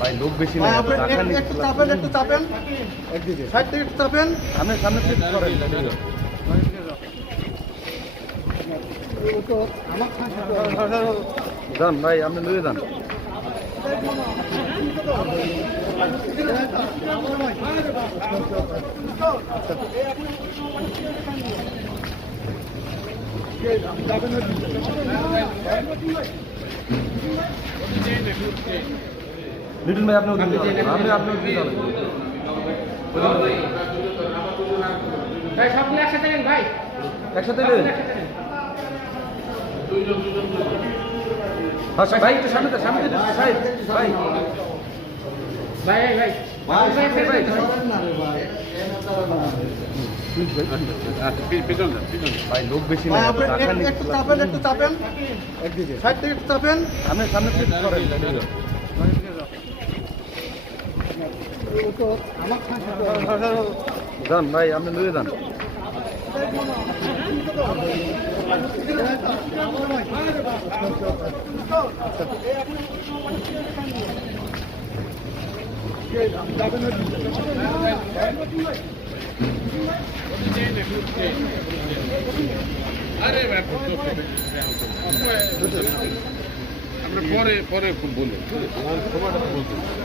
ভাই লোক বেশি রাখার একটু- চাপেন একটু চাপেন একদিকে সাইড থেকে একটু চাপেন সামনে সামনে যান ভাই আপনি লয়ে যান লিটন ভাই আপনি। আপনি আপনি একসাথে নেন ভাই। একসাথে লয়ে আচ্ছা ভাই একটু সামনে সামনে ভাই ভাই। ভাই ভাই। ভাই। ভাই ভাই লোক বেশি রাখার একটু- চাপেন একটু চাপেন। একদিকে সাইড থেকে একটু চাপেন। সামনে সামনে যান ভাই আপনি লয়ে যান। আমরা পরে পরে বলব